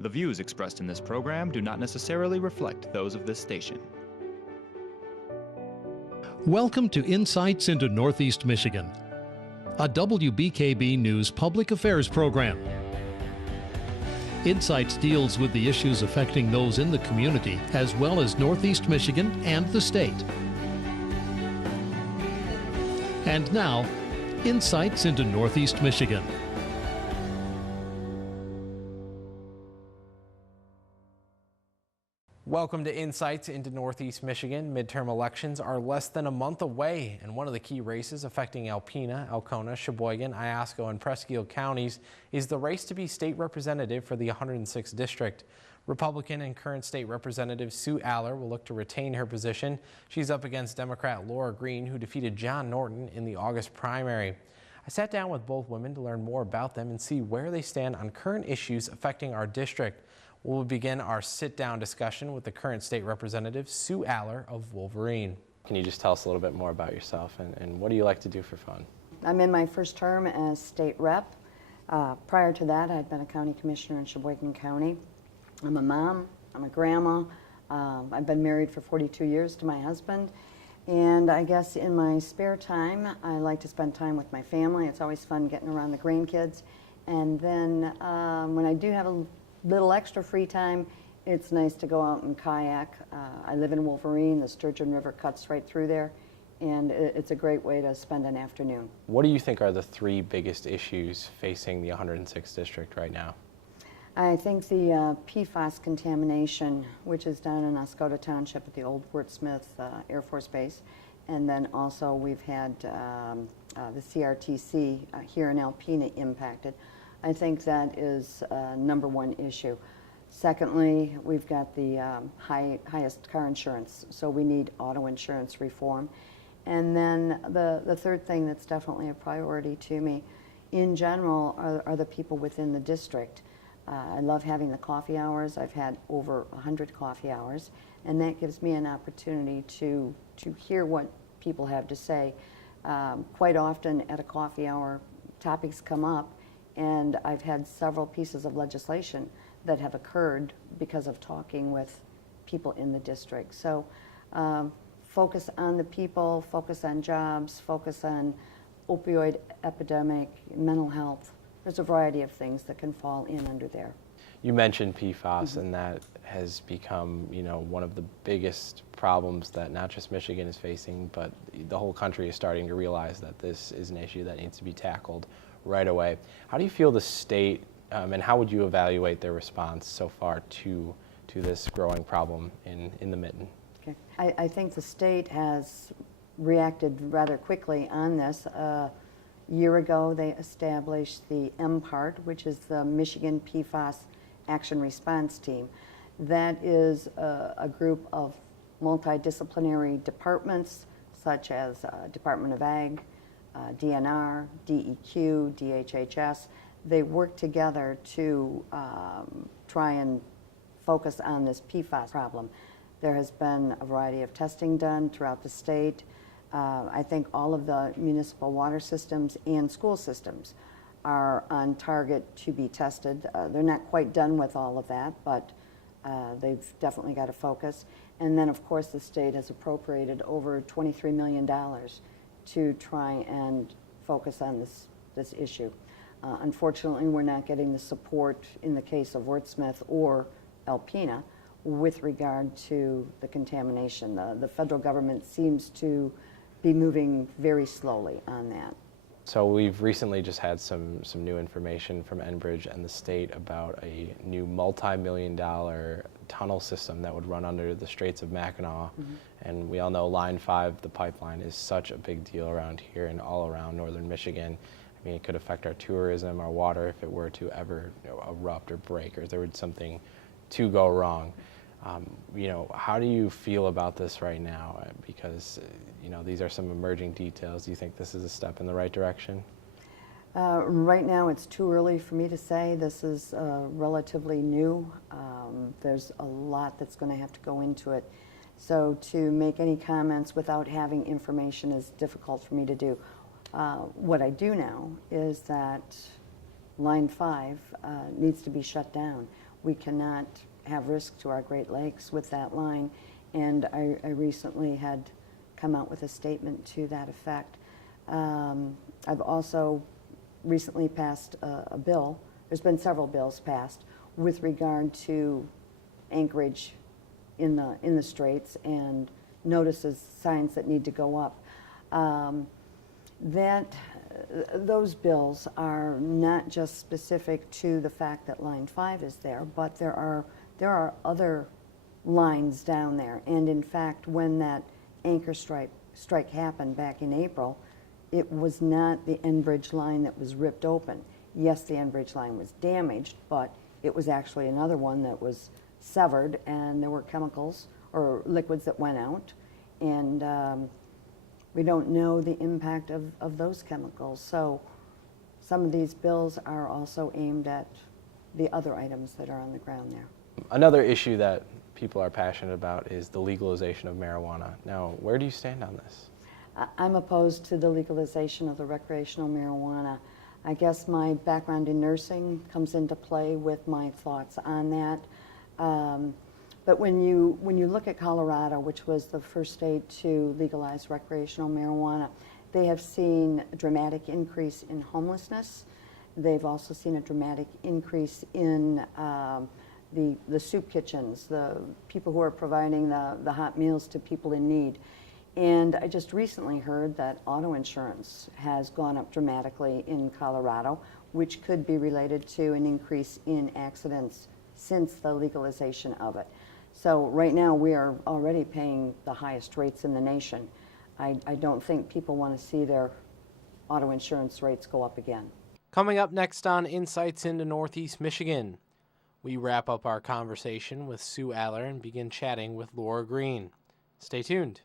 The views expressed in this program do not necessarily reflect those of this station. Welcome to Insights into Northeast Michigan, a WBKB News public affairs program. Insights deals with the issues affecting those in the community as well as Northeast Michigan and the state. And now, Insights into Northeast Michigan. Welcome to Insights into Northeast Michigan. Midterm elections are less than a month away, and one of the key races affecting Alpena, Alcona, Cheboygan, Iosco, and Presque Isle counties is the race to be state representative for the 106th district. Republican and current state representative Sue Allor will look to retain her position. She's up against Democrat Lora Greene, who defeated John Norton in the August primary. I sat down with both women to learn more about them and see where they stand on current issues affecting our district. We'll begin our sit-down discussion with the current state representative, Sue Allor of Wolverine. Can you just tell us a little bit more about yourself and what do you like to do for fun? I'm in my first term as state rep. Prior to that, I'd been a county commissioner in Cheboygan County. I'm a mom, I'm a grandma. I've been married for 42 years to my husband. And I guess in my spare time, I like to spend time with my family. It's always fun getting around the grandkids. And then when I do have a little extra free time, it's nice to go out and kayak. I live in Wolverine. The Sturgeon River cuts right through there, and it's a great way to spend an afternoon. What do you think are the three biggest issues facing the 106th district right now? I think the PFAS contamination, which is down in Oscoda Township at the old Fort Smith Air Force Base, and then also we've had the CRTC here in Alpena impacted. I think that is number one issue. Secondly, we've got the highest car insurance, so we need auto insurance reform. And then the third thing that's definitely a priority to me in general are the people within the district. I love having the coffee hours. I've had over 100 coffee hours, and that gives me an opportunity to hear what people have to say. Quite often at a coffee hour, topics come up, and I've had several pieces of legislation that have occurred because of talking with people in the district. So focus on the people, focus on jobs, focus on opioid epidemic, mental health. There's a variety of things that can fall in under there. You mentioned PFAS, and that has become, one of the biggest problems that not just Michigan is facing, but the whole country is starting to realize that this is an issue that needs to be tackled right away. How do you feel the state, and how would you evaluate their response so far to this growing problem in the mitten? Okay. I think the state has reacted rather quickly on this. A year ago, they established the MPART, which is the Michigan PFAS Action Response Team. That is a group of multidisciplinary departments, such as Department of Ag, DNR, DEQ, DHHS. They work together to try and focus on this PFAS problem. There has been a variety of testing done throughout the state. I think all of the municipal water systems and school systems are on target to be tested. They're not quite done with all of that, but they've definitely got to focus. And then, of course, the state has appropriated over $23 million to try and focus on this issue. Unfortunately, we're not getting the support in the case of Fort Smith or Alpena with regard to the contamination. The federal government seems to be moving very slowly on that. So we've recently just had some new information from Enbridge and the state about a new multi-million-dollar tunnel system that would run under the Straits of Mackinac. And we all know Line 5, the pipeline, is such a big deal around here and all around northern Michigan. I mean, it could affect our tourism, our water, if it were to ever erupt or break, or if there was something to go wrong. How do you feel about this right now? Because, these are some emerging details. Do you think this is a step in the right direction? Right now, it's too early for me to say. This is relatively new. There's a lot that's going to have to go into it. So to make any comments without having information is difficult for me to do. What I do know is that Line 5 needs to be shut down. We cannot have risk to our Great Lakes with that line, and I recently had come out with a statement to that effect. I've also recently passed a bill. There's been several bills passed with regard to anchorage in the straits and notices, signs that need to go up. Those bills are not just specific to the fact that Line 5 is there, but there are other lines down there. And in fact, when that anchor strike happened back in April, it was not the Enbridge line that was ripped open. Yes, the Enbridge line was damaged, but it was actually another one that was severed, and there were chemicals or liquids that went out, and we don't know the impact of those chemicals. So some of these bills are also aimed at the other items that are on the ground there. Another issue that people are passionate about is the legalization of marijuana. Now, where do you stand on this? I'm opposed to the legalization of the recreational marijuana. I guess my background in nursing comes into play with my thoughts on that. But when you look at Colorado, which was the first state to legalize recreational marijuana, they have seen a dramatic increase in homelessness. They've also seen a dramatic increase in the soup kitchens, the people who are providing the hot meals to people in need. And I just recently heard that auto insurance has gone up dramatically in Colorado, which could be related to an increase in accidents since the legalization of it. So right now we are already paying the highest rates in the nation. I don't think people want to see their auto insurance rates go up again. Coming up next on Insights into Northeast Michigan, we wrap up our conversation with Sue Allor and begin chatting with Lora Greene. Stay tuned.